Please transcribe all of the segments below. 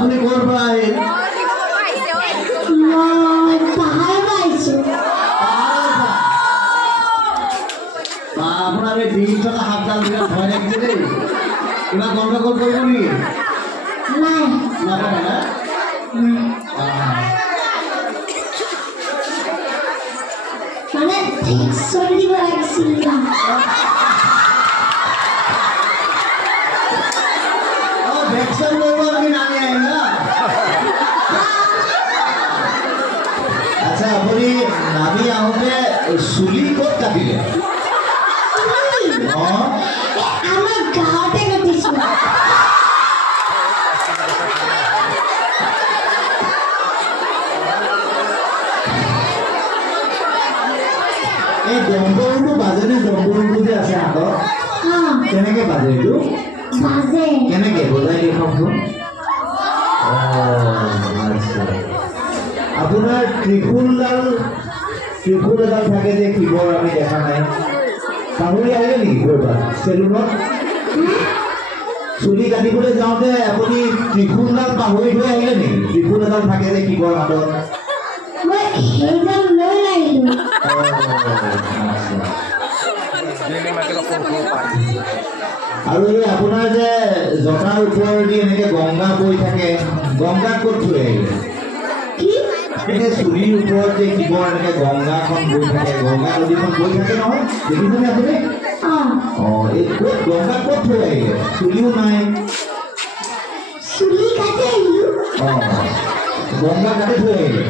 আপুনি ক'ৰ পৰা আহিল? আপোনাৰ এই ডিঙিত থকা সাপডাল বিৰাট ভয় লাগিছে দেই। কিবা গণ্ডগোল কৰিব নেকি? নাপায় না? মানে ভেকচিন দিব লাগিছিল ভেকচিন ল'ব আমি নামি আহিম না। আচ্ছা আপুনি নামি আহোঁতে চুলি ক'ত কাটিলে? আমার গাঁৱতে কাটিছো এই দম্বৰুটো বাজে নে? দম্বৰুটো যে আছে হাতত কেনেকে বাজে এইটো? বাজে কেনেকে বজাই দেখুৱাচোন। আচ্ছা আপোনাৰ ত্ৰিশূল এডাল থাকে যে কিবৰ আমি দেখা নাই। পাহৰি আহিলে নেকি ক'ৰবাত চেলুনত? চুলি কাটিবলৈ যাওঁতে আপুনি ত্ৰিশূলডাল পাহৰি থৈ আহিলে নেকি? ত্ৰিশূল এডাল থাকে যে কিবৰ হাতত। মই সেইডাল লৈ আহিলো আৰু এই আপোনাৰ যে জটাৰ ওপৰেদি এনেকে গংগা বৈ থাকে, গংগা ক'ত থৈ আহিলে? চুলিৰ ওপৰত যে কিবৰ এনেকে গংগাখন বৈ থাকে, গংগা নদীখন বৈ থাকে নহয়, দেখিছেনে আপুনি? এই ক'ত গংগা ক'ত থৈ আহিলে? চুলিও নাই। চুলি কাটি আহিলো গংগা কাটি থৈ আহিলে।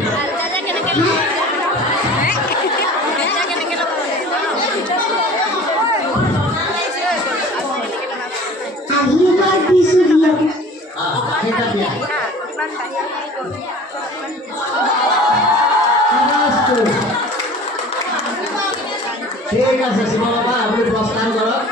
আহিবাৰ দিছো দিয়া ঠিক আছে শিৱ বাবা, আপুনি প্ৰস্থান কৰক।